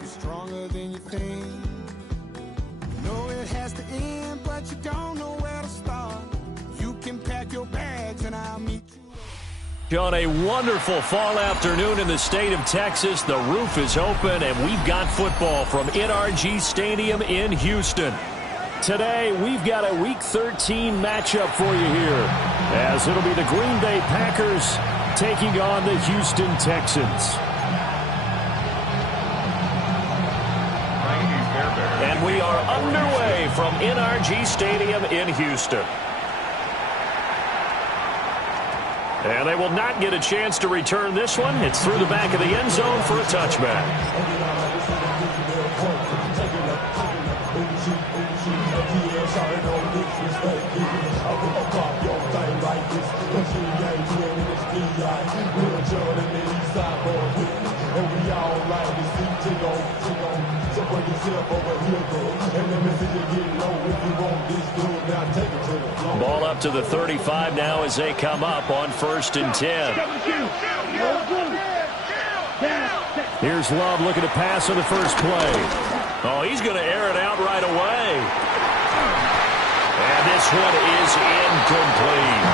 You're stronger than you think. You know it has to end, but you don't know where to start. You can pack your bags and I'll meet you. On a wonderful fall afternoon in the state of Texas, the roof is open and we've got football from NRG Stadium in Houston. Today, we've got a Week 13 matchup for you here, as it'll be the Green Bay Packers taking on the Houston Texans. And we are underway from NRG Stadium in Houston. And they will not get a chance to return this one. It's through the back of the end zone for a touchback. Ball up to the 35 now as they come up on 1st and 10. Here's Love looking to pass on the first play. Oh, he's going to air it out right away. And this one is incomplete.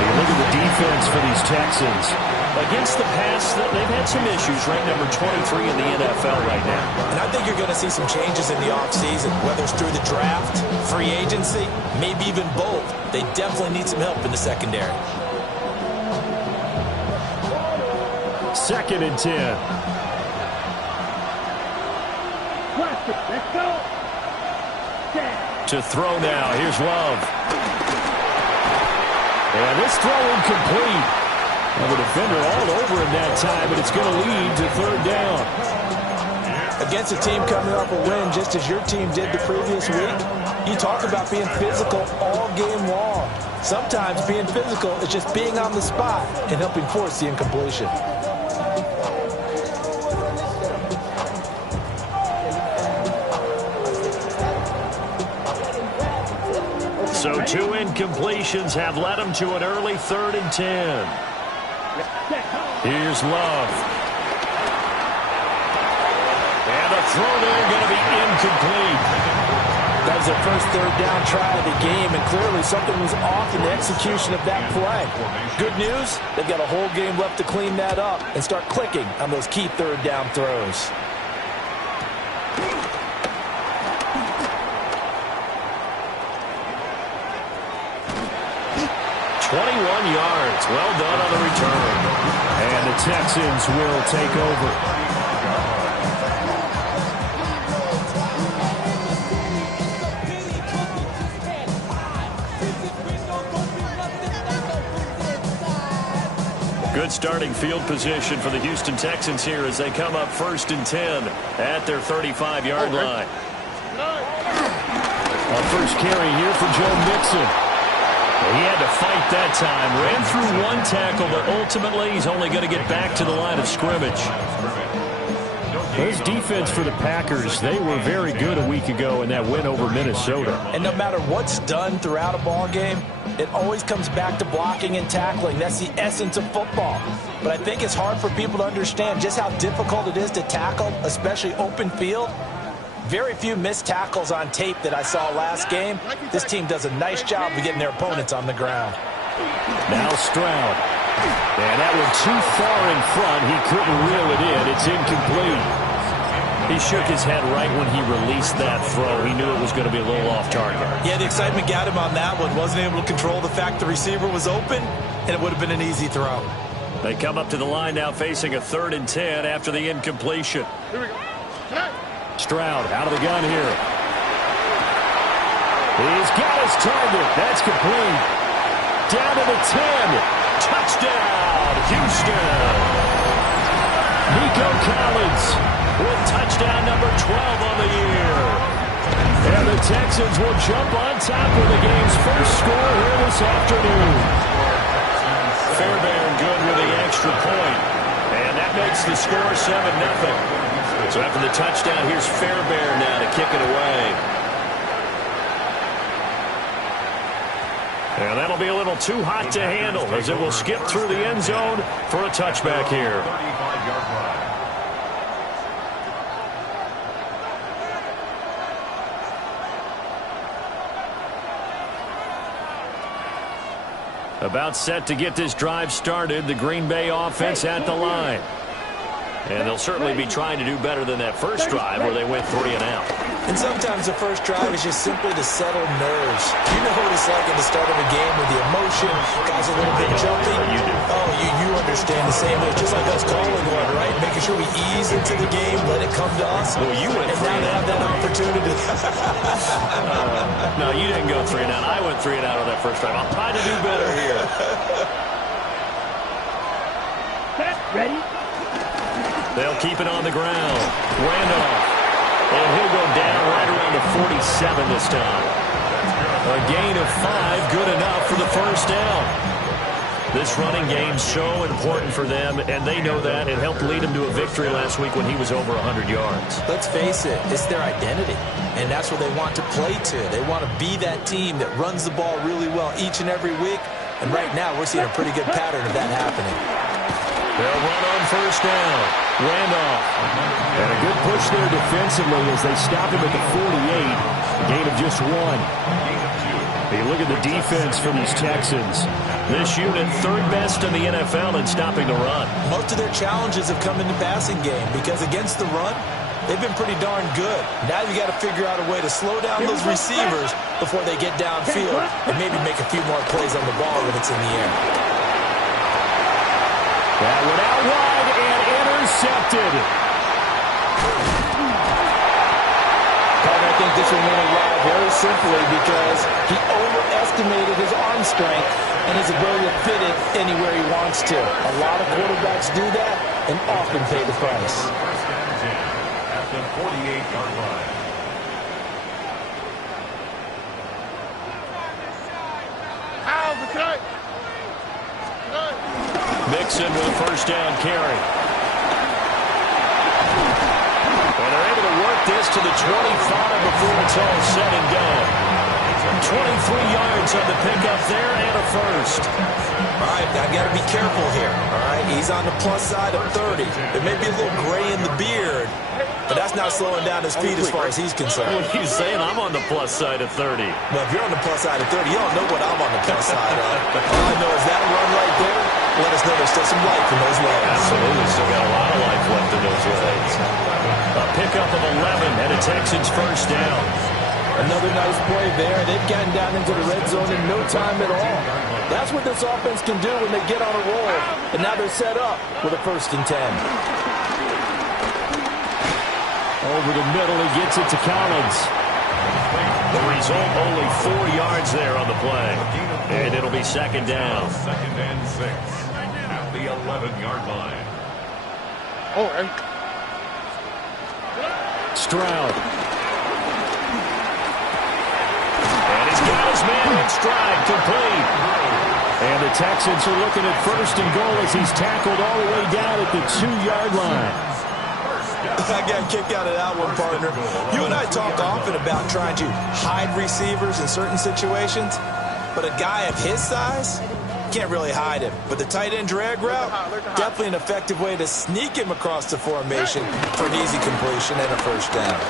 You look at the defense for these Texans. Against the pass, they've had some issues, ranked number 23 in the NFL right now. And I think you're going to see some changes in the offseason, whether it's through the draft, free agency, maybe even both. They definitely need some help in the secondary. 2nd and 10. Let's go. To throw now. Here's Love. And this throw incomplete. Well, the defender all over him that time, but it's going to lead to 3rd down. Against a team coming off a win, just as your team did the previous week, you talk about being physical all game long. Sometimes being physical is just being on the spot and helping force the incompletion. So 2 incompletions have led them to an early 3rd and 10. Here's Love. And a throw there going to be incomplete. That was their first 3rd down try of the game, and clearly something was off in the execution of that play. Good news, they've got a whole game left to clean that up and start clicking on those key 3rd down throws. 21 yards. Well done on the return. And the Texans will take over. Good starting field position for the Houston Texans here as they come up 1st and 10 at their 35-yard line. Our first carry here for Joe Mixon. He had to fight that time. Ran through 1 tackle, but ultimately he's only going to get back to the line of scrimmage. This defense for the Packers, they were very good a week ago in that win over Minnesota. And no matter what's done throughout a ball game, it always comes back to blocking and tackling. That's the essence of football. But I think it's hard for people to understand just how difficult it is to tackle, especially open field. Very few missed tackles on tape that I saw last game. This team does a nice job of getting their opponents on the ground. Now Stroud. And that one too far in front. He couldn't reel it in. It's incomplete. He shook his head right when he released that throw. He knew it was going to be a little off target. Yeah, the excitement got him on that one. Wasn't able to control the fact the receiver was open, and it would have been an easy throw. They come up to the line now facing a 3rd and 10 after the incompletion. Here we go. Stroud out of the gun here. He's got his target. That's complete. Down to the 10. Touchdown, Houston. Nico Collins with touchdown number 12 on the year. And the Texans will jump on top of the game's first score here this afternoon. Fairbairn good with the extra point. And that makes the score 7-0. So after the touchdown, here's Fairbairn now to kick it away. And that'll be a little too hot to handle as it will skip through the end zone for a touchback here. About set to get this drive started, the Green Bay offense at the line. And they'll certainly be trying to do better than that first drive where they went 3 and out. And sometimes the first drive is just simply to settle nerves. You know what it's like at the start of a game with the emotion, guys a little bit jumpy. Oh, you understand the same way. It's just like us calling one, right? Making sure we ease into the game, let it come to us. Well, you went and now they have that opportunity. No, you didn't go 3 and out. I went 3 and out on that first drive. I'll try to do better here. Ready? They'll keep it on the ground. Randolph. And he'll go down right around the 47 this time. A gain of 5, good enough for the first down. This running game's so important for them, and they know that. It helped lead them to a victory last week when he was over 100 yards. Let's face it, it's their identity, and that's what they want to play to. They want to be that team that runs the ball really well each and every week, and right now we're seeing a pretty good pattern of that happening. They'll run on first down. Randolph. And a good push there defensively as they stop him at the 48. A gain of just 1. Hey, look at the defense for these Texans. This unit, 3rd best in the NFL in stopping the run. Most of their challenges have come in the passing game because against the run, they've been pretty darn good. Now you got to figure out a way to slow down those receivers before they get downfield and maybe make a few more plays on the ball when it's in the air. That went out wide and intercepted. And I think this will win a lot very simply because he overestimated his arm strength and his ability to fit it anywhere he wants to. A lot of quarterbacks do that and often pay the price. First and 10 at the 48-yard line. Mixon with a first down carry. And they're able to work this to the 25 before it's all said and done. 23 yards on the pickup there and a first. All right, I got to be careful here. All right, he's on the plus side of 30. There may be a little gray in the beard, but that's not slowing down his speed as far as he's concerned. What are you saying? I'm on the plus side of 30. Well, if you're on the plus side of 30, you don't know what I'm on the plus side of. All I know is that run right there, let us know there's still some life in those legs. Absolutely, still got a lot of life left in those legs. A pickup of 11 and a Texans first down. Another nice play there. They've gotten down into the red zone in no time at all. That's what this offense can do when they get on a roll. And now they're set up with a 1st and 10. Over the middle, he gets it to Collins. The result, only 4 yards there on the play. And it'll be 2nd down. 2nd and 6 at the 11-yard line. Stroud. And he's got his man in stride, complete. And the Texans are looking at 1st and goal as he's tackled all the way down at the 2-yard line. I got a kick out of that one, partner. You and I talk often about trying to hide receivers in certain situations, but a guy of his size can't really hide him. But the tight end drag route, definitely an effective way to sneak him across the formation for an easy completion and a first down.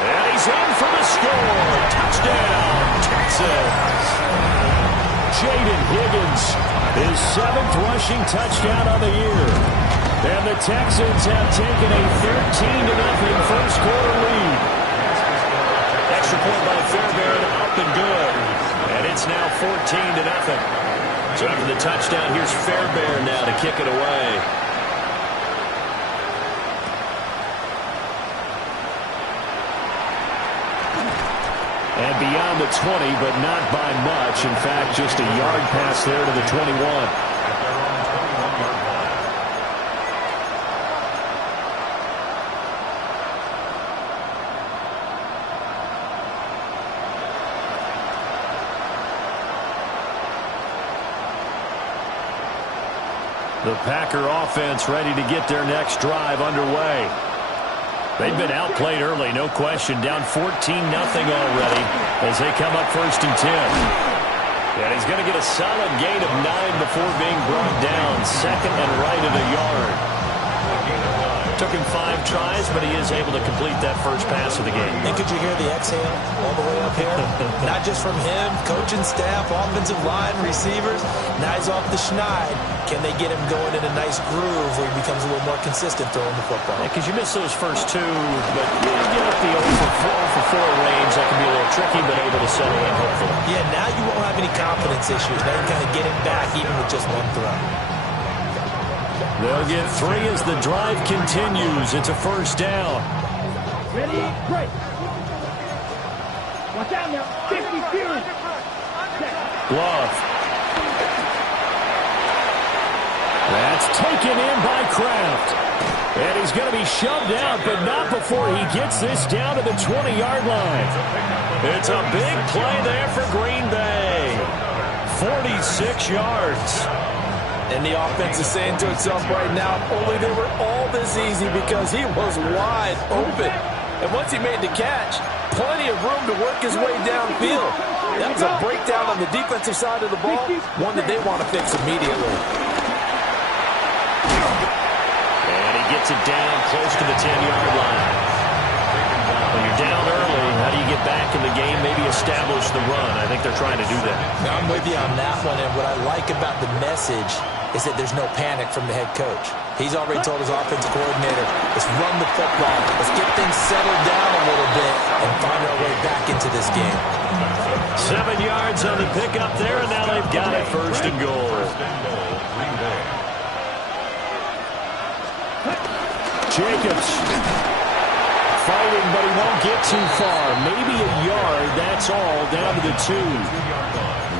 And he's in for the score. Touchdown, Texans. Jaden Higgins, his 7th rushing touchdown on the year. And the Texans have taken a 13-0 first quarter lead. Extra point by Fairbairn, up and good. And it's now 14-0. So after the touchdown, here's Fairbairn now to kick it away. And beyond the 20, but not by much. In fact, just a yard pass there to the 21. The Packer offense ready to get their next drive underway. They've been outplayed early, no question. Down 14-0 already as they come up 1st and 10. And he's going to get a solid gain of 9 before being brought down. 2nd and right of a yard. Took him 5 tries, but he is able to complete that first pass of the game. And could you hear the exhale all the way up here? Not just from him, coaching staff, offensive line, receivers. Now he's off the schneid. Can they get him going in a nice groove where he becomes a little more consistent throwing the football? Because you miss those first 2, but you get up the 0 for 4 range. That can be a little tricky, but able to settle in, hopefully. Yeah, now you won't have any confidence issues. Now you kind of get him back even with just 1 throw. They'll get 3 as the drive continues. It's a first down. Ready, break. Watch out now. 50 series. Love. That's taken in by Kraft. And he's going to be shoved out, but not before he gets this down to the 20-yard line. It's a big play there for Green Bay. 46 yards. And the offense is saying to itself right now, only they were all this easy because he was wide open. And once he made the catch, plenty of room to work his way downfield. That was a breakdown on the defensive side of the ball, one that they want to fix immediately. And he gets it down close to the 10-yard line. When you're down early, how do you get back in the game, maybe establish the run? I think they're trying to do that. Now, I'm with you on that one, and what I like about the message is that there's no panic from the head coach. He's already told his offensive coordinator, let's run the football, let's get things settled down a little bit and find our way back into this game. 7 yards on the pickup there, and now they've got it 1st and goal. Jacobs fighting, but he won't get too far. Maybe a yard, that's all, down to the 2.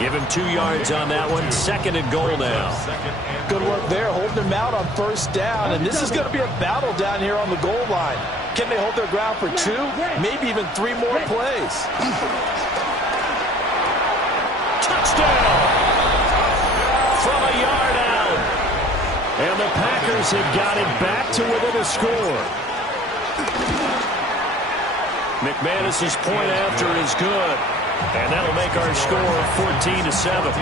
Give him 2 yards on that one. 2nd and goal now. Good work there, holding him out on 1st down. And this is going to be a battle down here on the goal line. Can they hold their ground for 2, maybe even 3 more plays? Touchdown! From a yard out. And the Packers have got it back to within a score. McManus's point after is good. And that'll make our score 14-7.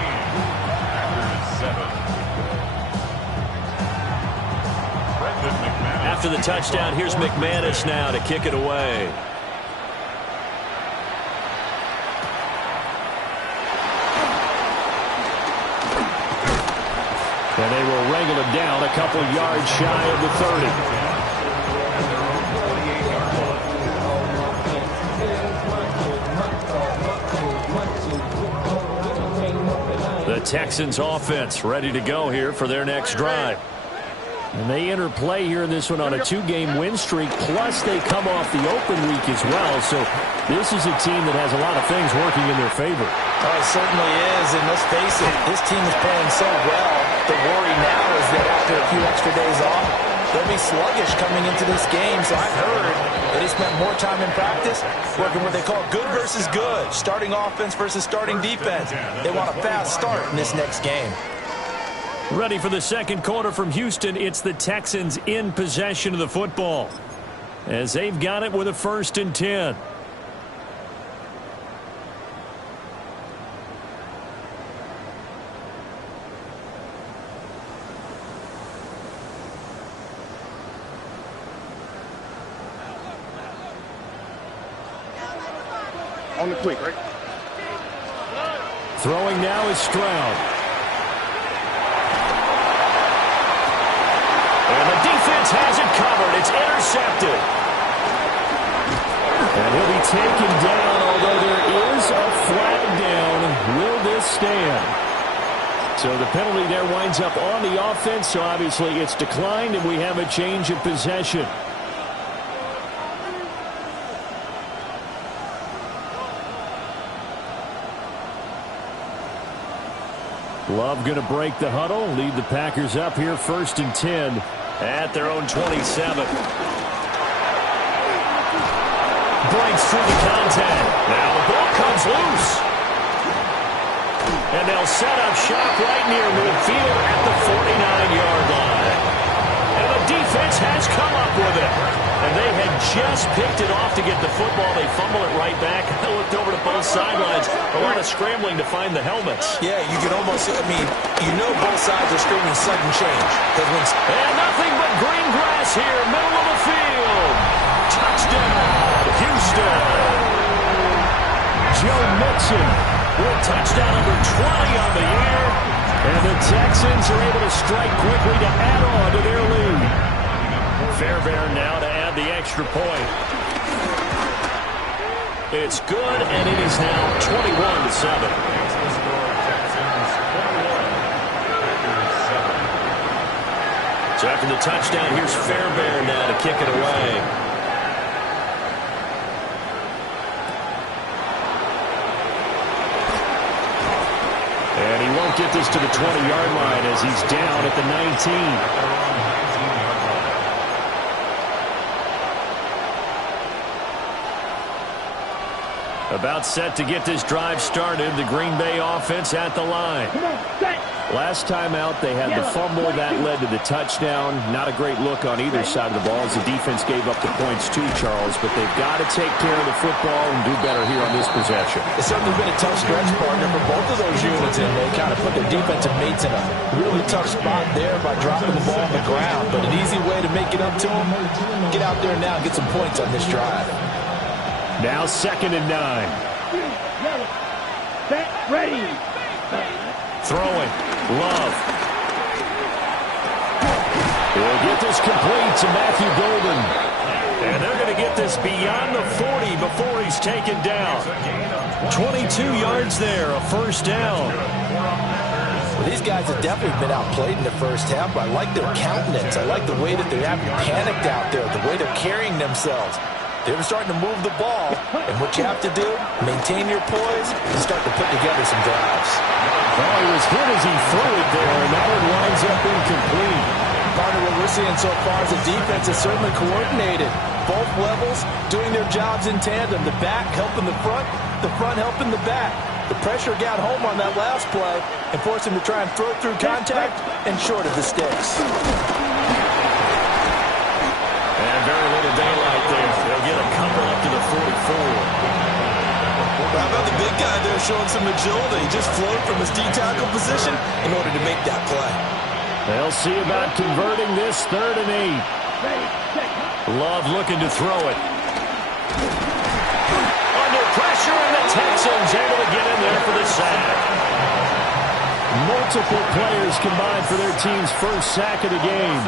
After the touchdown, here's McManus now to kick it away. And they will wrangle him down a couple yards shy of the 30. The Texans offense ready to go here for their next drive. And they enter play here in this one on a 2-game win streak, plus they come off the open week as well. So this is a team that has a lot of things working in their favor. Oh, it certainly is, and let's face it, this team is playing so well. The worry now is that after a few extra days off, they'll be sluggish coming into this game. So I've heard that they spent more time in practice working what they call good versus good, starting offense versus starting defense. They want a fast start in this next game. Ready for the second quarter from Houston. It's the Texans in possession of the football as they've got it with a 1st and 10. On the quick, right? Throwing now is Stroud. And the defense has it covered. It's intercepted. And he'll be taken down, although there is a flag down. Will this stand? So the penalty there winds up on the offense, so obviously it's declined, and we have a change of possession. Love going to break the huddle, lead the Packers up here 1st and 10 at their own 27. Breaks through the contact. Now the ball comes loose. And they'll set up shop right near midfield at the 49-yard line. And the defense has come up with it. And they had just picked it off to get the football. They fumble it right back. I looked over to both sidelines. A lot of scrambling to find the helmets. Yeah, you can almost, you know both sides are screaming sudden change. And nothing but green grass here, middle of the field. Touchdown, Houston. Joe Mixon with touchdown number 20 on the year. And the Texans are able to strike quickly to add on to their lead. Fairbairn now to add the extra point. It's good, and it is now 21-7. So after the touchdown, here's Fairbairn now to kick it away. And he won't get this to the 20-yard line as he's down at the 19. About set to get this drive started. The Green Bay offense at the line. Last time out, they had the fumble that led to the touchdown. Not a great look on either side of the ball as the defense gave up the points too, Charles. But they've got to take care of the football and do better here on this possession. It's certainly been a tough stretch, partner, for both of those units, and they kind of put their defensive mates in a really tough spot there by dropping the ball on the ground. But an easy way to make it up to them, get out there now and get some points on this drive. Now 2nd and 9. Set, ready. Throwing. Love. We'll get this complete to Matthew Golden. And they're going to get this beyond the 40 before he's taken down. 22 yards there, a first down. Well, these guys have definitely been outplayed in the first half, but I like their countenance. I like the way that they're having panicked out there, the way they're carrying themselves. They're starting to move the ball, and what you have to do, maintain your poise and start to put together some drives. Oh, he was hit as he threw it there, and that one winds up incomplete. Partner, what we're seeing so far is the defense is certainly coordinated. Both levels doing their jobs in tandem. The back helping the front helping the back. The pressure got home on that last play and forced him to try and throw through contact and short of the sticks. And very little daylight there. They'll get a couple up to the 44. How about the big guy there showing some agility? He just floated from his D-tackle position in order to make that play. They'll see about converting this 3rd and 8. Love looking to throw it. Under pressure, and the Texans able to get in there for the sack. Multiple players combined for their team's first sack of the game.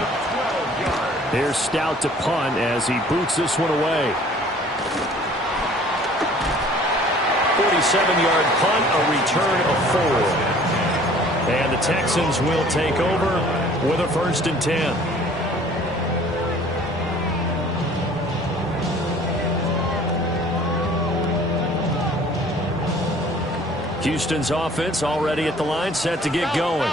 Here's Stout to punt as he boots this one away. 47-yard punt, a return of 4. And the Texans will take over with a 1st and 10. Houston's offense already at the line, set to get going.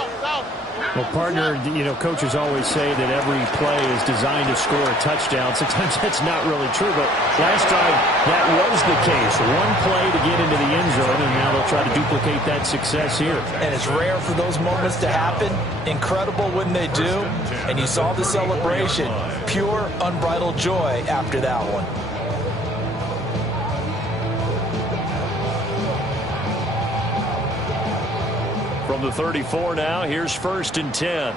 Well, partner, coaches always say that every play is designed to score a touchdown. Sometimes that's not really true, but last time that was the case. One play to get into the end zone, and now they'll try to duplicate that success here. And it's rare for those moments to happen. Incredible when they do. And you saw the celebration. Pure, unbridled joy after that one. From the 34 now, here's 1st and 10.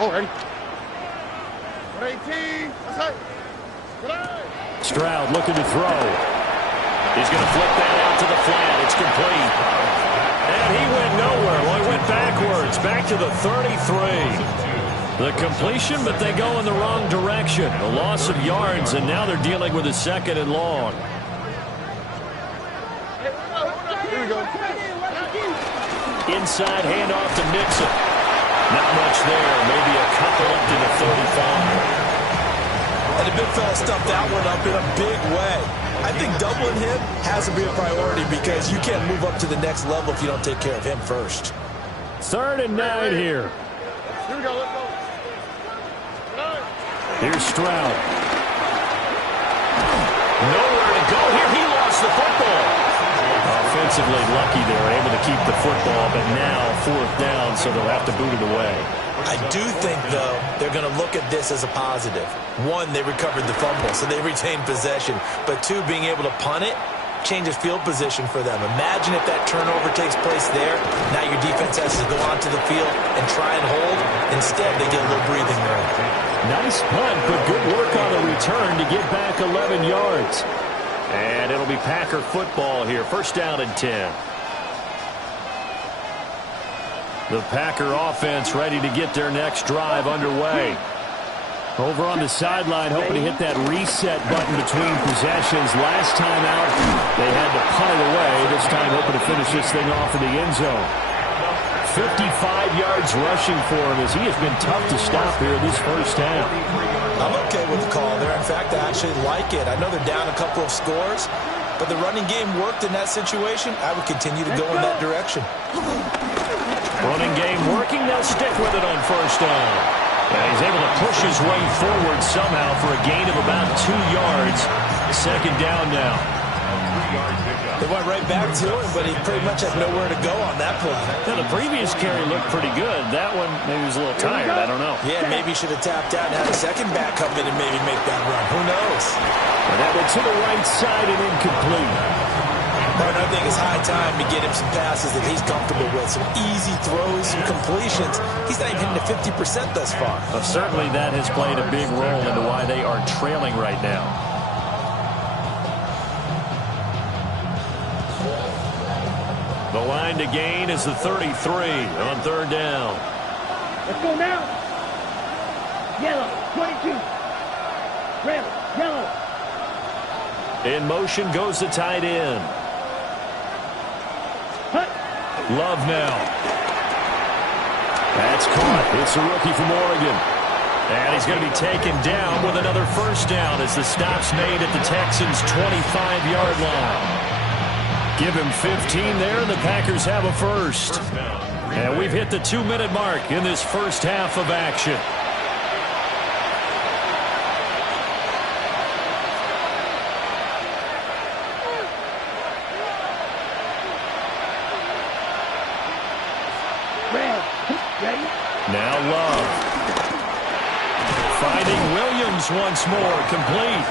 Oh, ready. 18. Stroud looking to throw. He's going to flip that out to the flat. It's complete. And he went nowhere. Well, he went backwards, back to the 33. The completion, but they go in the wrong direction. A loss of yards, and now they're dealing with a 2nd and long. Here we go. Inside handoff to Mixon. Not much there. Maybe a couple up to the 35. And the big fella stuffed that one up in a big way. I think doubling him has to be a priority because you can't move up to the next level if you don't take care of him first. 3rd and 9 here. Here we go. Let's go. Here's Stroud. Nowhere to go here. He lost the football. defensively lucky they were able to keep the football, but now 4th down, so they'll have to boot it away. I do think, though, they're going to look at this as a positive. 1, they recovered the fumble, so they retained possession. But 2, being able to punt it changes field position for them. Imagine if that turnover takes place there. Now your defense has to go onto the field and try and hold. Instead, they get a little breathing room. Nice punt, but good work on the return to get back 11 yards. And it'll be Packer football here. 1st down and 10. The Packer offense ready to get their next drive underway. Over on the sideline, hoping to hit that reset button between possessions. Last time out, they had to punt it away. This time, hoping to finish this thing off in the end zone. 55 yards rushing for him as he has been tough to stop here this 1st half. I'm okay with the call there. In fact, I actually like it. I know they're down a couple of scores, but the running game worked in that situation. I would continue to go in that direction. Running game working. They'll stick with it on 1st down. And he's able to push his way forward somehow for a gain of about 2 yards. 2nd down now. They went right back to him, but he pretty much had nowhere to go on that play. Now, the previous carry looked pretty good. That one maybe was a little tired. I don't know. Yeah, maybe he should have tapped out and had a second back come in and maybe make that run. Who knows? And that went to the right side and incomplete. But I think it's high time to get him some passes that he's comfortable with. Some easy throws, some completions. He's not even hitting to 50% thus far. Well, certainly that has played a big role into why they are trailing right now. The line to gain is the 33 on 3rd down. Let's go now. Yellow, 22. Red, yellow. In motion goes the tight end. Love now. That's caught. It's a rookie from Oregon. And he's going to be taken down with another 1st down as the stop's made at the Texans' 25-yard line. Give him 15 there, and the Packers have a 1st. And we've hit the 2-minute mark in this 1st half of action. Now Love. Finding Williams once more, complete.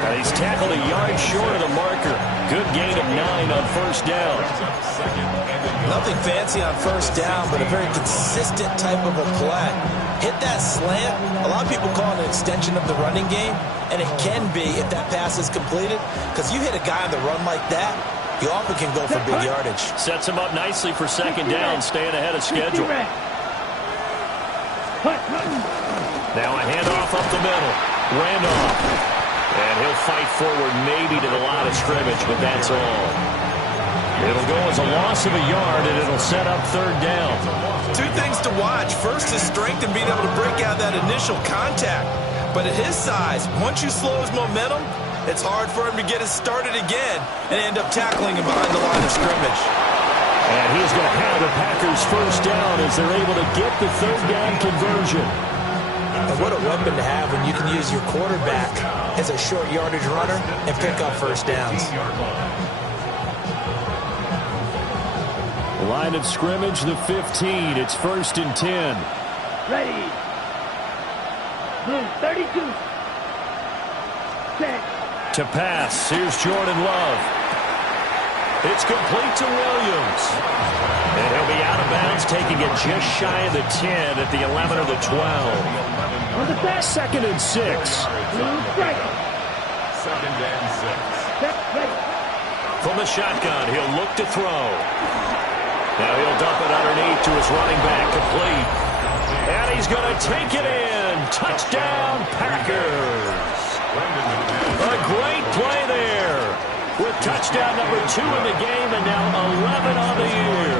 And he's tackled a yard short of the marker. Good gain of 9 on 1st down. Nothing fancy on 1st down, but a very consistent type of a play. Hit that slant. A lot of people call it an extension of the running game, and it can be if that pass is completed, because you hit a guy on the run like that, you often can go for big yardage. Sets him up nicely for 2nd down, staying ahead of schedule. Now a handoff up the middle. Randolph. And he'll fight forward maybe to the line of scrimmage, but that's all. It'll go as a loss of a yard, and it'll set up 3rd down. 2 things to watch. First, his strength and being able to break out that initial contact. But at his size, once you slow his momentum, it's hard for him to get it started again and end up tackling him behind the line of scrimmage. And he's going to have the Packers 1st down as they're able to get the 3rd down conversion. And what a weapon to have when you can use your quarterback as a short yardage runner and pick up 1st downs. Line of scrimmage, the 15. It's 1st and 10. Ready. Blue, 32. Set. To pass, here's Jordan Love. It's complete to Williams. And he'll be out of bounds, taking it just shy of the 10 at the 11 or the 12. On the set. 2nd and 6. Blue, strike. 2nd and 6. Set, ready. From the shotgun, he'll look to throw. Now he'll dump it underneath to his running back, complete. And he's going to take it in. Touchdown, Packers. A great play there. With touchdown number 2 in the game and now 11 on the year.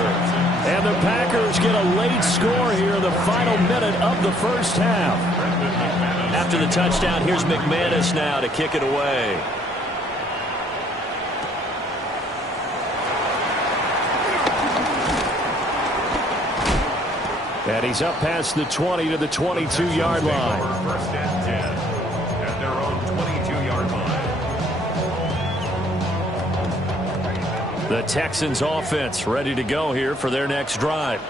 And the Packers get a late score here in the final minute of the 1st half. After the touchdown, here's McManus now to kick it away. And he's up past the 20 to the 22-yard line. 1st and 10 at their own 22-yard line. The Texans offense ready to go here for their next drive.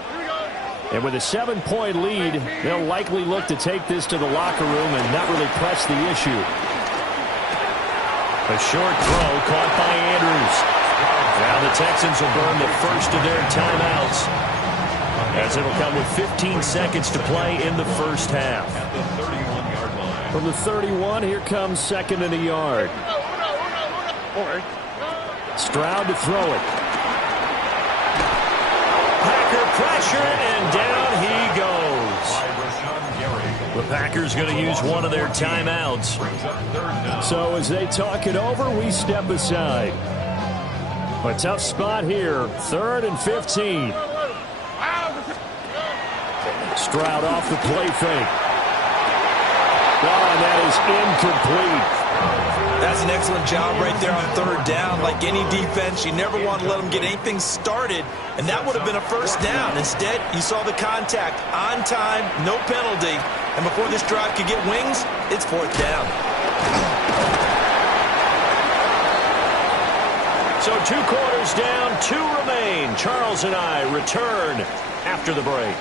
And with a 7-point lead, they'll likely look to take this to the locker room and not really press the issue. A short throw caught by Andrews. Now the Texans will burn the first of their timeouts, as it'll come with 15 seconds to play in the first half. From the 31, here comes second and a yard. Stroud to throw it. Packer pressure, and down he goes. The Packers going to use one of their timeouts. So as they talk it over, we step aside. A tough spot here, 3rd and 15. Stroud off the play fake. Oh, and that is incomplete. That's an excellent job right there on 3rd down. Like any defense, you never want to let them get anything started, and that would have been a first down. Instead, you saw the contact on time, no penalty, and before this drive could get wings, it's 4th down. So 2 quarters down, 2 remain. Charles and I return after the break.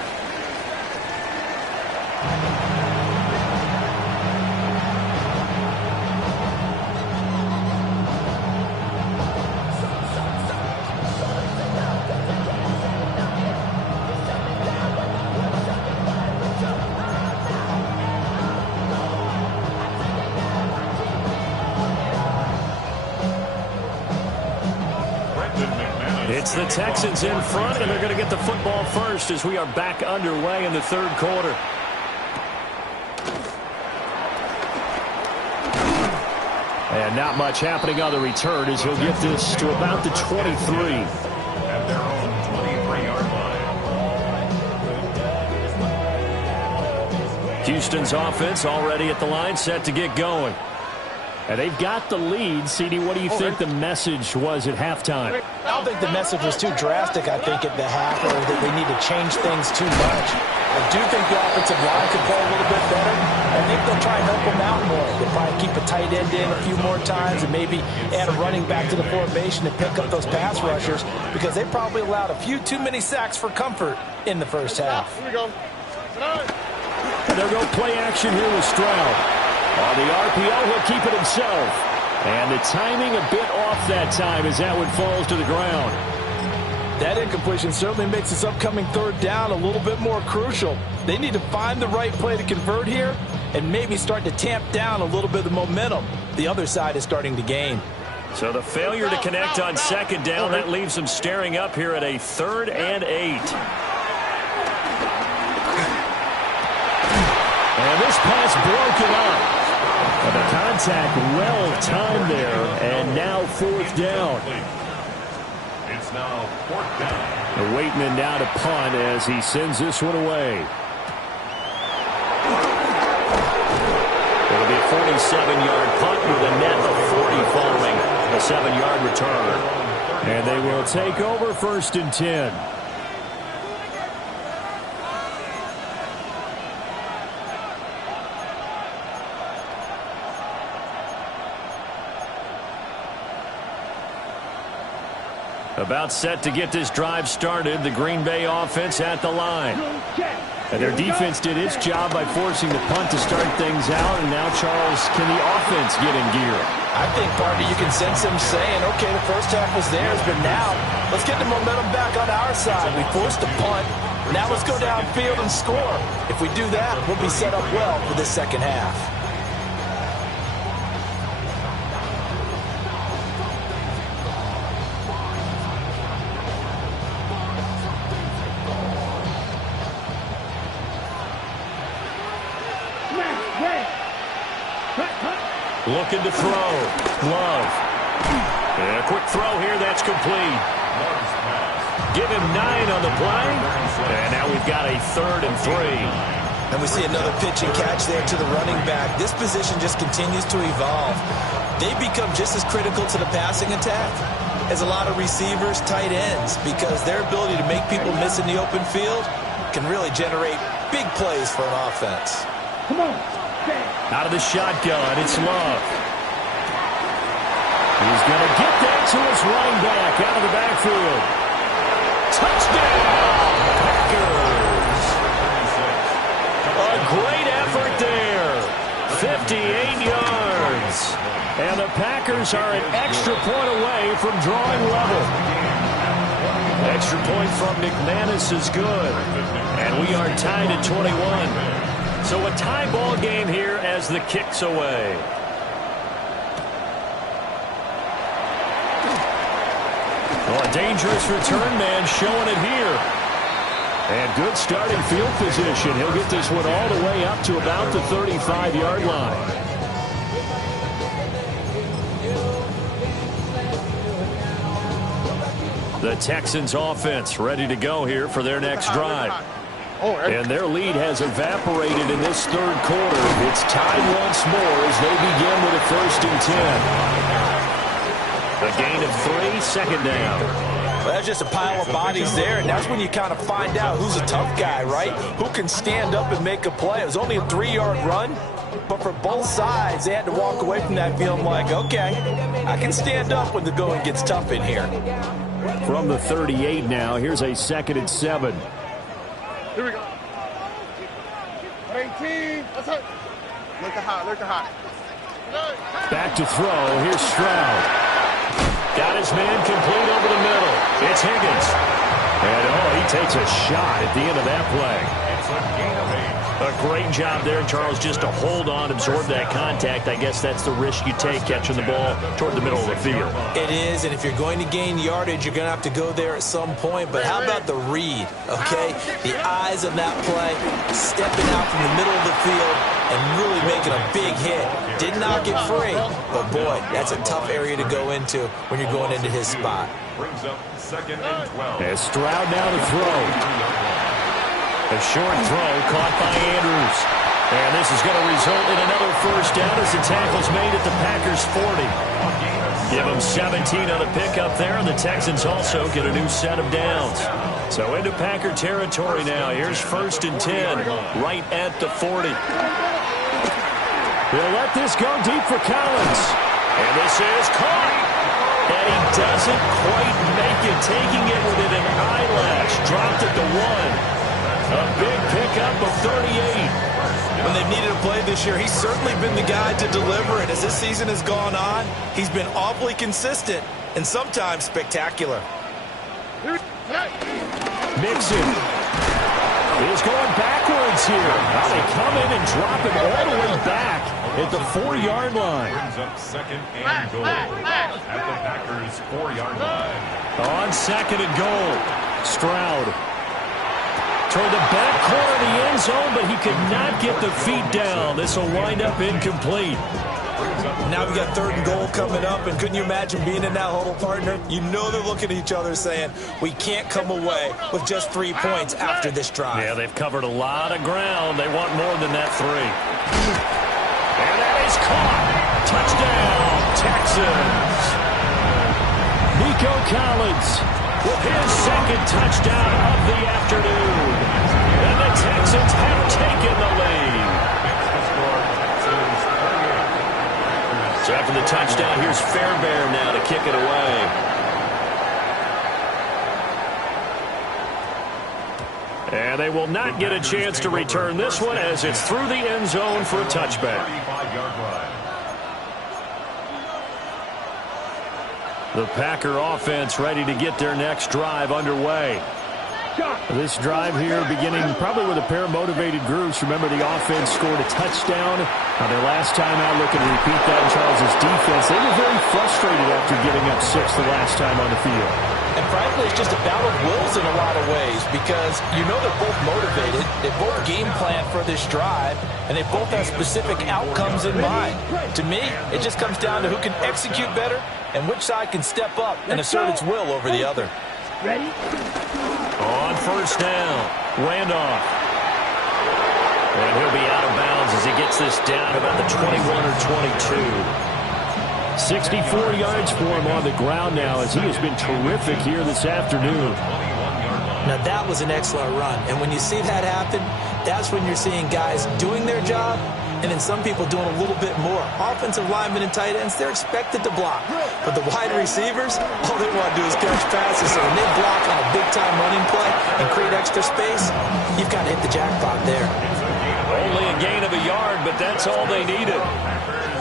It's the Texans in front, and they're going to get the football first as we are back underway in the 3rd quarter. And not much happening on the return as he'll get this to about the 23. At their own 23-yard line. Houston's offense already at the line, set to get going. And they've got the lead. CD, what do you think the message was at halftime? I don't think the message was too drastic, I think, at the half, or that they need to change things too much. I do think the offensive line could play a little bit better. I think they'll try and help them out more. They'll probably keep a tight end in a few more times and maybe add a running back to the formation to pick up those pass rushers, because they probably allowed a few too many sacks for comfort in the first half. Here we go. And they'll go play action here with Stroud. On the RPO, he'll keep it himself. And the timing a bit off that time as that one falls to the ground. That incompletion certainly makes this upcoming 3rd down a little bit more crucial. They need to find the right play to convert here and maybe start to tamp down a little bit of the momentum the other side is starting to gain. So the failure to connect on 2nd down, that leaves them staring up here at a 3rd and 8. And this pass broken up. And the contact well timed there, and now 4th down. It's now 4th down. The Waitman now to punt as he sends this one away. It'll be a 47-yard punt with a net of 40 following a 7-yard return. And they will take over 1st and 10. About set to get this drive started, the Green Bay offense at the line. And their defense did its job by forcing the punt to start things out, and now, Charles, can the offense get in gear? I think, partner, you can sense them saying, okay, the first half was theirs, but now let's get the momentum back on our side. We forced a punt. Now let's go downfield and score. If we do that, we'll be set up well for this second half. Looking to throw. Love. And a quick throw here. That's complete. Give him 9 on the play. And now we've got a 3rd and 3. And we see another pitch and catch there to the running back. This position just continues to evolve. They become just as critical to the passing attack as a lot of receivers, tight ends, because their ability to make people miss in the open field can really generate big plays for an offense. Come on. Out of the shotgun, it's Love. He's going to get that to his running back out of the backfield. Touchdown, Packers. A great effort there. 58 yards. And the Packers are an extra point away from drawing level. Extra point from McManus is good. And we are tied at 21. So a tie ball game here as the kick's away. Well, a dangerous return man showing it here. And good starting field position. He'll get this one all the way up to about the 35-yard line. The Texans offense ready to go here for their next drive. And their lead has evaporated in this third quarter. It's tied once more as they begin with a 1st and 10. A gain of 3, second down. Well, that's just a pile of bodies there, and that's when you kind of find out who's a tough guy, right? Who can stand up and make a play. It was only a 3-yard run, but for both sides, they had to walk away from that feeling like, okay, I can stand up when the going gets tough in here. From the 38 now, here's a 2nd and 7. Here we go. 18. That's it. Look hot. Look hot. Back to throw. Here's Stroud. Got his man complete over the middle. It's Higgins. And, he takes a shot at the end of that play. It's a gain of 8. A great job there, Charles, just to hold on, absorb that contact. I guess that's the risk you take catching the ball toward the middle of the field. It is, and if you're going to gain yardage, you're going to have to go there at some point. But how about the read, okay? The eyes of that play, stepping out from the middle of the field and really making a big hit. Did not get free, but boy, that's a tough area to go into when you're going into his spot. Brings up 2nd and 12. As Stroud now to throw. A short throw caught by Andrews. And this is going to result in another 1st down as the tackle's made at the Packers' 40. Give them 17 on a pickup there, and the Texans also get a new set of downs. So into Packer territory now. Here's 1st and 10, right at the 40. They'll let this go deep for Collins. And this is caught. And he doesn't quite make it, taking it within an eyelash. Dropped at the 1. A big pickup of 38. When they've needed a play this year, he's certainly been the guy to deliver it. As this season has gone on, he's been awfully consistent and sometimes spectacular. Mixon is going backwards here. Now they come in and drop him all the way back at the 4-yard line. Brings up 2nd and goal at the Packers' 4-yard line. On 2nd and goal, Stroud toward the back corner of the end zone, but he could not get the feet down. This will wind up incomplete. Now we got 3rd and goal coming up, and couldn't you imagine being in that huddle, partner? You know they're looking at each other saying, we can't come away with just 3 points after this drive. Yeah, they've covered a lot of ground. They want more than that 3. And that is caught. Touchdown, Texans. Nico Collins with his 2nd touchdown of the afternoon. And the Texans have taken the lead. So after the touchdown, here's Fairbairn now to kick it away. And they will not get a chance to return this one as it's through the end zone for a touchback. 35-yard line. The Packer offense ready to get their next drive underway. This drive here beginning probably with a pair of motivated groups. Remember, the offense scored a touchdown on their last time out. Looking to repeat that in Charles's defense. They were very frustrated after giving up 6 the last time on the field. And frankly, it's just a battle of wills in a lot of ways because you know they're both motivated. They both game plan for this drive, and they both have specific outcomes in mind. To me, it just comes down to who can execute better and which side can step up and assert its will over the other. Ready? On 1st down, Randolph. And he'll be out of bounds as he gets this down about the 21 or 22. 64 yards for him on the ground now as he has been terrific here this afternoon. Now that was an excellent run, and when you see that happen, that's when you're seeing guys doing their job and then some people doing a little bit more. Offensive linemen and tight ends, they're expected to block. But the wide receivers, all they want to do is catch passes. So when they block on a big-time running play and create extra space, you've got to hit the jackpot there. Only a gain of a yard, but that's all they needed.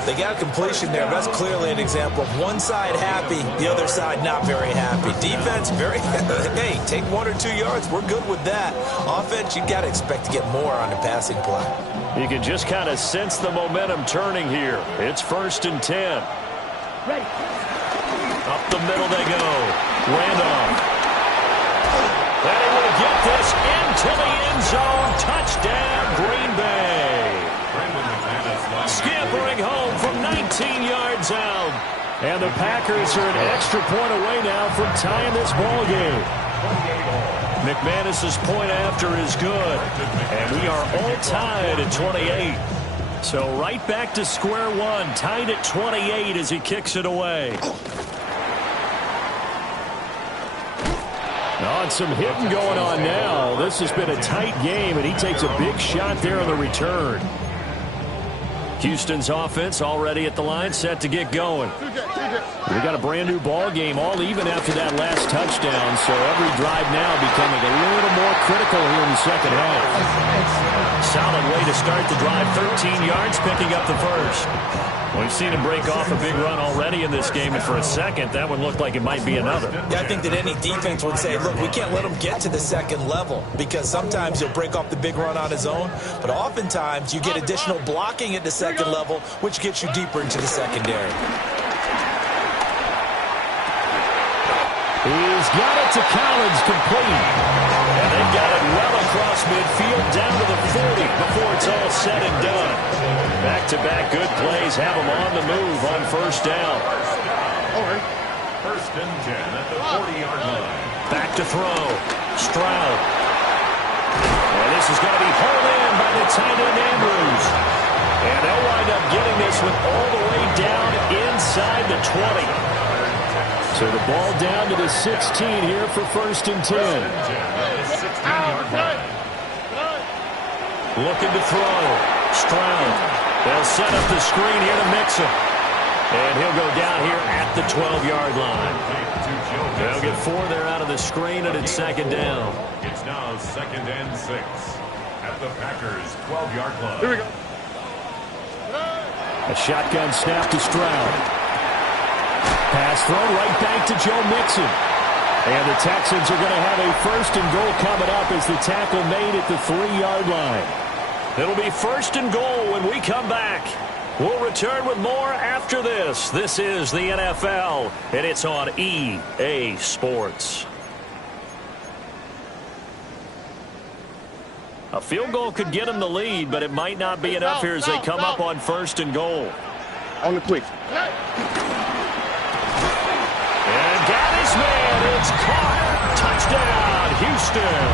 They got a completion there. That's clearly an example of one side happy, the other side not very happy. Defense, very, hey, take 1 or 2 yards. We're good with that. Offense, you got to expect to get more on the passing play. You can just kind of sense the momentum turning here. It's 1st and 10. Ready. Up the middle they go. Randolph. And he will get this into the end zone. Touchdown, Green Bay. Scampering home from 19 yards out. And the Packers are an extra point away now from tying this ball game. McManus's point after is good. And we are all tied at 28. So right back to square one. Tied at 28 as he kicks it away. On some hitting going on now. This has been a tight game, and he takes a big shot there on the return. Houston's offense already at the line, set to get going. We got a brand new ball game, all even after that last touchdown, so every drive now becoming a little more critical here in the second half. Solid way to start the drive, 13 yards, picking up the first. We've seen him break off a big run already in this game, and for a second, that one looked like it might be another. Yeah, I think that any defense would say, look, we can't let him get to the second level, because sometimes he'll break off the big run on his own, but oftentimes you get additional blocking at the second level, which gets you deeper into the secondary. He's got it to Collins, complete. And they've got it well across midfield, down to the 40 before it's all said and done. Back-to-back good plays have them on the move on 1st down. 1st and 10 at the 40-yard line. Back to throw. Stroud. And this is going to be hauled in by the tight end Andrews. And they'll wind up getting this one all the way down inside the 20. So the ball down to the 16 here for 1st and 10. Looking to throw. Stroud. They'll set up the screen here to mix him. And he'll go down here at the 12-yard line. They'll get 4 there out of the screen, and it's 2nd down. It's now 2nd and 6 at the Packers' 12-yard line. Here we go. A shotgun snap to Stroud. Pass thrown right back to Joe Mixon. And the Texans are going to have a 1st and goal coming up as the tackle made at the 3-yard line. It'll be 1st and goal when we come back. We'll return with more after this. This is the NFL, and it's on EA Sports. A field goal could get them the lead, but it might not be enough here as they come up on 1st and goal. On the quick. And got his man. It's caught. Touchdown, Houston.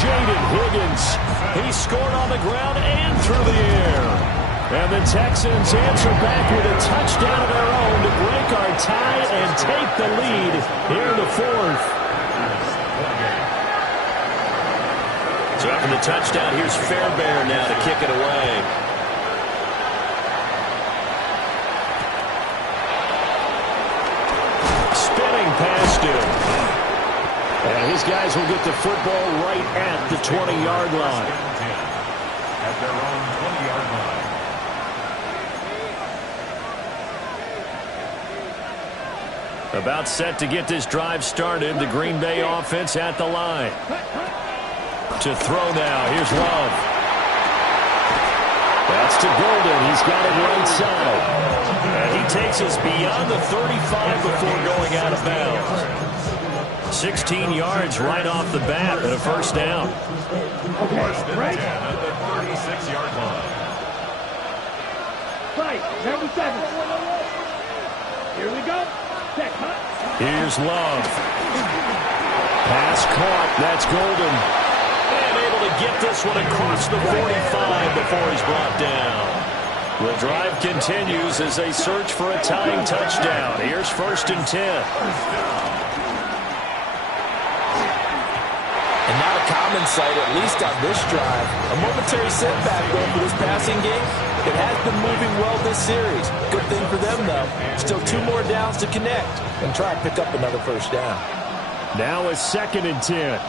Jaden Higgins. He scored on the ground and through the air. And the Texans answer back with a touchdown of their own to break our tie and take the lead here in the 4th. So after the touchdown, here's Fairbairn now to kick it away. Spinning past him. And his guys will get the football right at the 20-yard line. At their own 20-yard line. About set to get this drive started. The Green Bay offense at the line. To throw now. Here's Love. That's to Golden. He's got it right side. And he takes us beyond the 35 before going out of bounds. 16 yards right off the bat and a 1st down. First and 10 at the 36-yard line. 97. Here we go. Set, cut. Here's Love. Pass caught. That's Golden. And able to get this one across the 45 before he's brought down. The drive continues as they search for a tying touchdown. Here's 1st and 10. And now a common sight, at least on this drive. A momentary setback, though, for this passing game. It has been moving well this series. Good thing for them, though. Still 2 more downs to connect and try and pick up another first down. Now a 2nd and 10.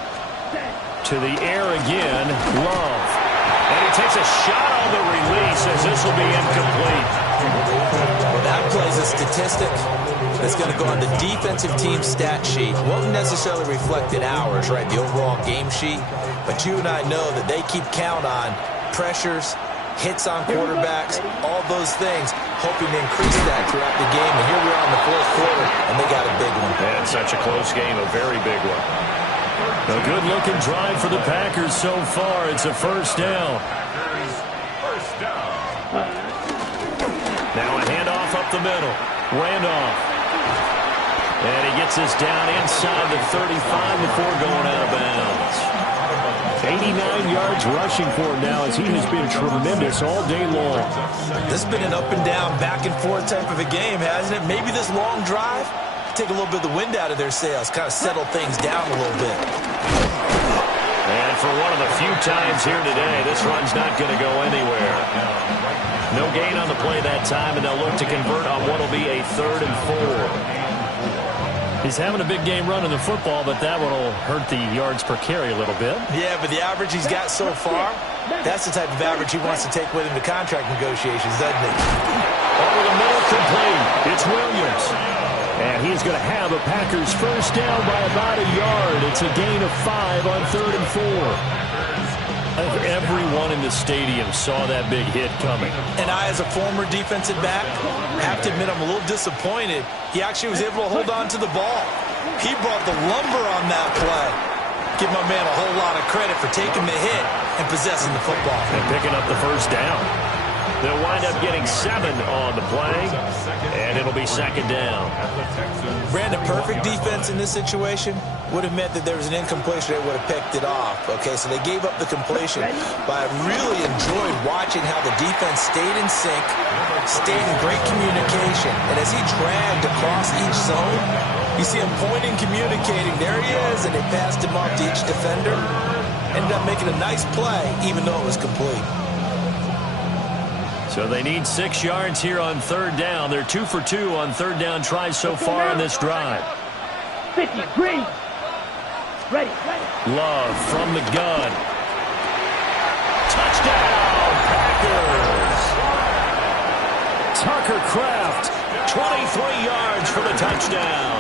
To the air again, Love. And he takes a shot on the release as this will be incomplete. Well, that plays a statistic that's going to go on the defensive team stat sheet. Won't necessarily reflect in ours, right, the overall game sheet. But you and I know that they keep count on pressures, hits on quarterbacks, all those things, hoping to increase that throughout the game. And here we are in the 4th quarter, and they got a big one. And such a close game, a very big one. A good-looking drive for the Packers so far. It's a first down. First down. Now a handoff up the middle. Randolph. And he gets this down inside the 35 before going out of bounds. 89 yards rushing for him now as he has been tremendous all day long. This has been an up-and-down, back-and-forth type of a game, hasn't it? Maybe this long drive, take a little bit of the wind out of their sails, kind of settle things down a little bit. And for one of the few times here today, this run's not going to go anywhere. No gain on the play that time, and they'll look to convert on what will be a 3rd and 4. He's having a big game running the football, but that one will hurt the yards per carry a little bit. Yeah, but the average he's got so far, that's the type of average he wants to take with him to contract negotiations, doesn't he? Over the middle, complete. It's Williams. And he's going to have a Packers first down by about a yard. It's a gain of 5 on 3rd and 4. Everyone in the stadium saw that big hit coming. And I, as a former defensive back, have to admit I'm a little disappointed. He actually was able to hold on to the ball. He brought the lumber on that play. Give my man a whole lot of credit for taking the hit and possessing the football. And picking up the first down. They'll wind up getting 7 on the play, and it'll be 2nd down. Brandon, perfect defense in this situation would have meant that there was an incompletion. They would have picked it off. Okay, so they gave up the completion. But I really enjoyed watching how the defense stayed in sync, stayed in great communication. And as he dragged across each zone, you see him pointing, communicating. There he is, and they passed him off to each defender. Ended up making a nice play, even though it was complete. So they need 6 yards here on 3rd down. They're 2 for 2 on 3rd down tries so far in this drive. 50, green. Ready. Love from the gun. Touchdown, Packers. Tucker Kraft, 23 yards for the touchdown.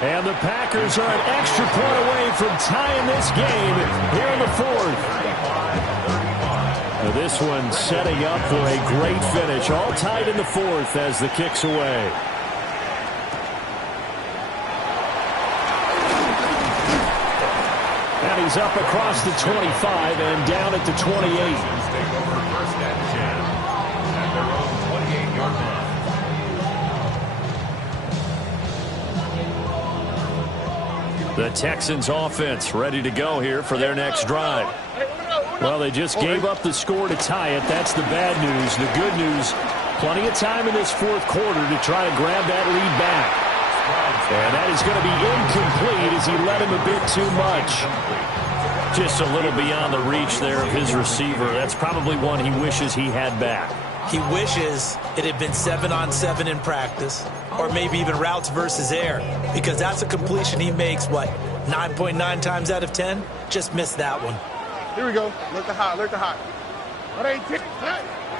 And the Packers are an extra point away from tying this game here in the 4th. This one setting up for a great finish. All tied in the 4th as the kick's away. And he's up across the 25 and down at the 28. The Texans offense ready to go here for their next drive. Well, they just gave up the score to tie it. That's the bad news. The good news, plenty of time in this 4th quarter to try to grab that lead back. And that is going to be incomplete as he led him a bit too much. Just a little beyond the reach there of his receiver. That's probably one he wishes he had back. He wishes it had been 7-on-7 in practice, or maybe even routes versus air, because that's a completion he makes, 9.9 times out of 10? Just missed that one. Here we go. Look the hot.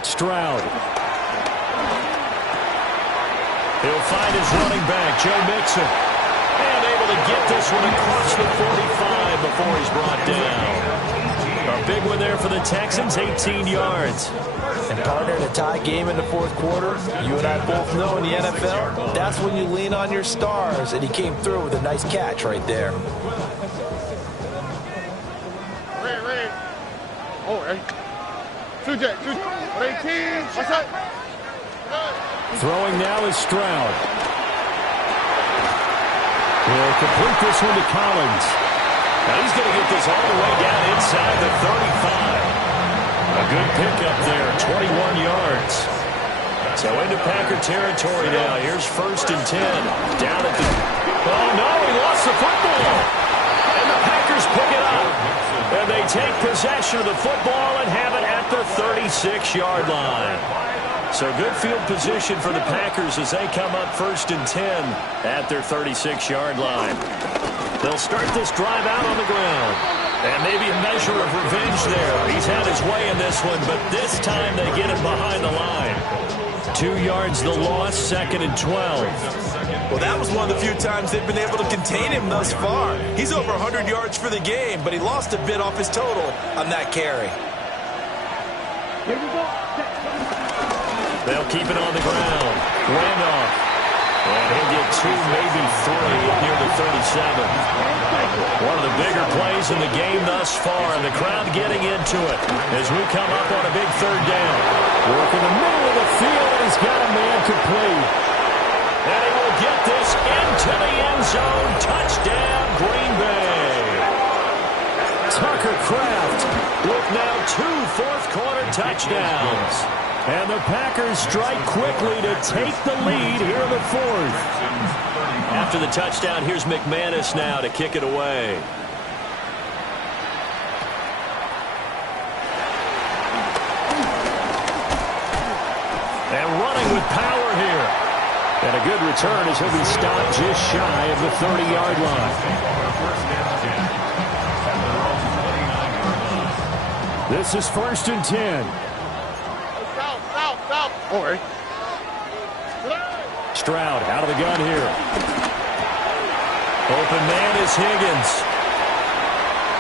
Stroud. He'll find his running back, Joe Mixon. And able to get this one across the 45 before he's brought down. A big one there for the Texans, 18 yards. And partner, in a tie game in the 4th quarter, you and I both know in the NFL, that's when you lean on your stars. And he came through with a nice catch right there. Oh, hey. 2J. 18. What's up? Throwing now is Stroud. He'll complete this one to Collins. Now he's going to get this all the way down inside the 35. A good pickup there, 21 yards. So into Packer territory now. Here's 1st and 10. Down at the... Oh, no, he lost the football. And the Packers pick it up. And they take possession of the football and have it at the 36-yard line. So good field position for the Packers as they come up 1st and 10 at their 36-yard line. They'll start this drive out on the ground. And maybe a measure of revenge there. He's had his way in this one, but this time they get him behind the line. 2 yards the loss, 2nd and 12. Well, that was one of the few times they've been able to contain him thus far. He's over 100 yards for the game, but he lost a bit off his total on that carry. Here we go. They'll keep it on the ground. Randolph. And he'll get 2, maybe 3 near the 37. One of the bigger plays in the game thus far, and the crowd getting into it as we come up on a big 3rd down. Working the middle of the field, and he's got a man complete. And he will get this into the end zone. Touchdown, Green Bay. Tucker Kraft With now 2 fourth-quarter touchdowns. And the Packers strike quickly to take the lead here in the 4th. After the touchdown, here's McManus now to kick it away. And running with power here. And a good return as he'll be stopped just shy of the 30-yard line. This is 1st and 10. Stroud out of the gun here. Open man is Higgins.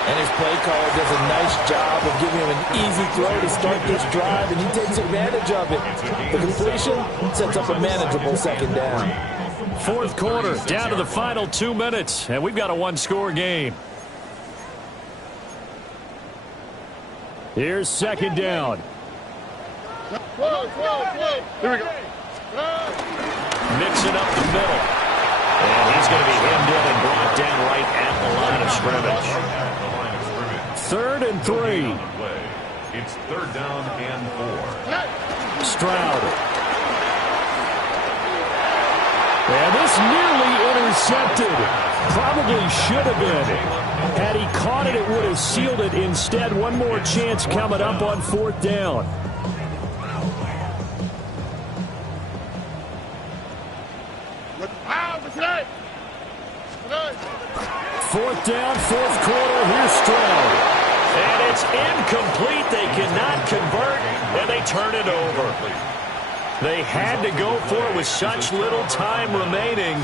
And his play caller does a nice job of giving him an easy throw to start this drive, and he takes advantage of it. The completion sets up a manageable 2nd down. 4th quarter, down to the final 2 minutes, and we've got a 1-score game. Here's 2nd down. Here we go. Mixing up the middle. And he's going to be hemmed in and brought down right at the line of scrimmage. 3rd and 3. It's 3rd down and 4. Stroud. And this nearly intercepted. Probably should have been. Had he caught it, it would have sealed it. Instead, one more chance coming up on 4th down. Fourth down, 4th quarter. Here's Stroud. And it's incomplete. They cannot convert, and they turn it over. They had to go for it with such little time remaining.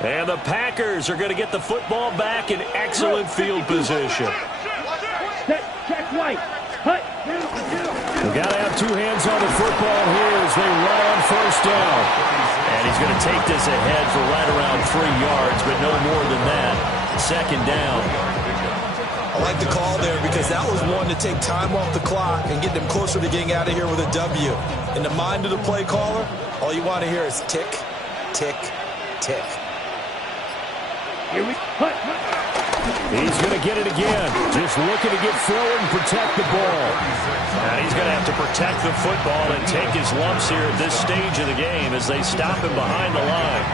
And the Packers are going to get the football back in excellent field position. Check right. Hut. We've got to have 2 hands on the football here as they run on 1st down. And he's going to take this ahead for right around 3 yards, but no more than that. 2nd down. I like the call there because that was one to take time off the clock and get them closer to getting out of here with a W. In the mind of the play caller, all you want to hear is tick, tick, tick. Here we hut. He's going to get it again. Just looking to get forward and protect the ball. And he's going to have to protect the football and take his lumps here at this stage of the game as they stop him behind the line.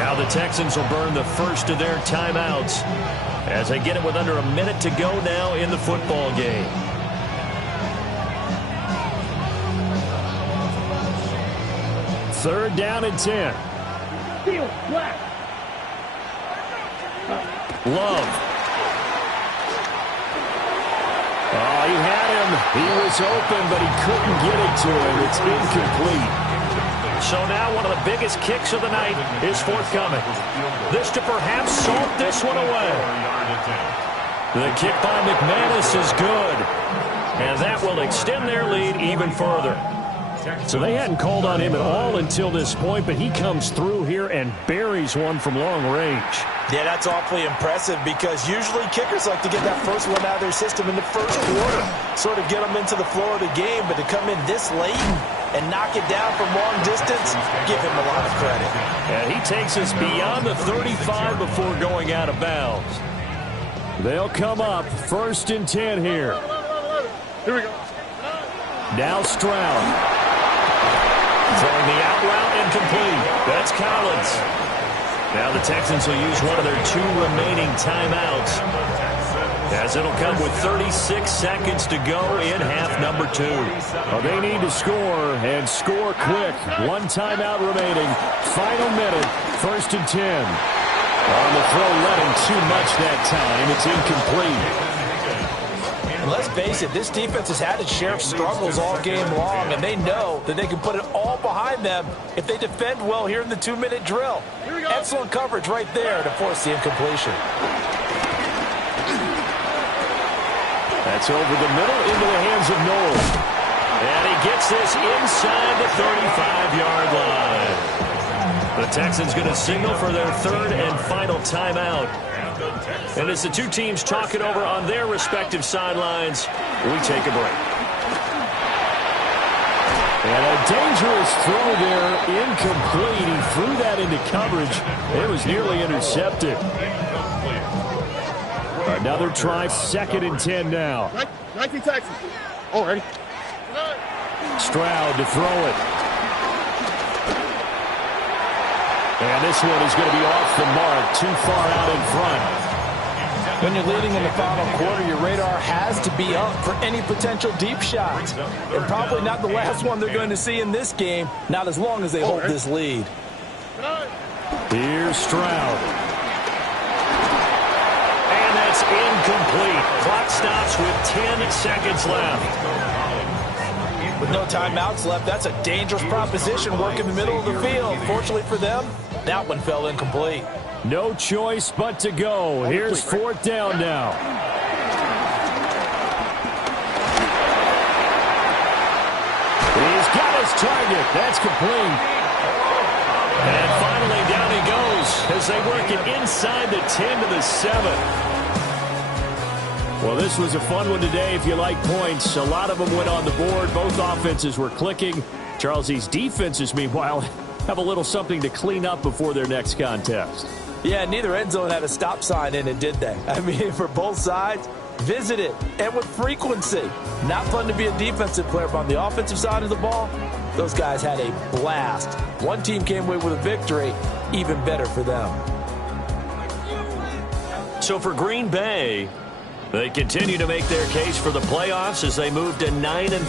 Now the Texans will burn the first of their timeouts as they get it with under a minute to go now in the football game. Third down and 10. Field black. Love. Oh, he had him. He was open, but he couldn't get it to him. It's incomplete. So now one of the biggest kicks of the night is forthcoming. This to perhaps salt this one away. The kick by McManus is good. And that will extend their lead even further. So they hadn't called on him at all until this point, but he comes through here and buries one from long range. Yeah, that's awfully impressive because usually kickers like to get that first one out of their system in the first quarter, sort of get them into the flow of the game, but to come in this late and knock it down from long distance, give him a lot of credit. And he takes us beyond the 35 before going out of bounds. They'll come up 1st and 10 here. Here we go. Now Stroud. Throwing the out route incomplete. That's Collins. Now the Texans will use one of their 2 remaining timeouts as it'll come with 36 seconds to go in half number 2. Well, they need to score, and score quick. One timeout remaining. Final minute, 1st and 10. On the throw, letting too much that time. It's incomplete. And let's face it, this defense has had its share of struggles all game long, and they know that they can put it all behind them if they defend well here in the 2-minute drill. Excellent coverage right there to force the incompletion. That's over the middle into the hands of Noel. And he gets this inside the 35-yard line. The Texans going to signal for their 3rd and final timeout. And as the two teams talk it over on their respective sidelines, we take a break. And a dangerous throw there, incomplete. He threw that into coverage. It was nearly intercepted. Another try, 2nd and 10 now. 19 Texans. Already. Stroud to throw it. And this one is going to be off the mark, too far out in front. When you're leading in the final quarter, your radar has to be up for any potential deep shots. And probably not the last one they're going to see in this game, not as long as they hold this lead. Here's Stroud. And that's incomplete. Clock stops with 10 seconds left. With no timeouts left, that's a dangerous proposition work in the middle of the field. Fortunately for them, that one fell incomplete. No choice but to go. Here's 4th down now. He's got his target. That's complete. And finally down he goes as they work it inside the 10 to the 7. Well, this was a fun one today if you like points. A lot of them went on the board. Both offenses were clicking. Charles, these defenses, meanwhile, have a little something to clean up before their next contest. Yeah, neither end zone had a stop sign in it, did they? I mean, for both sides, visit it, and with frequency. Not fun to be a defensive player, but on the offensive side of the ball, those guys had a blast. One team came away with a victory, even better for them. So for Green Bay, they continue to make their case for the playoffs as they move to 9-3.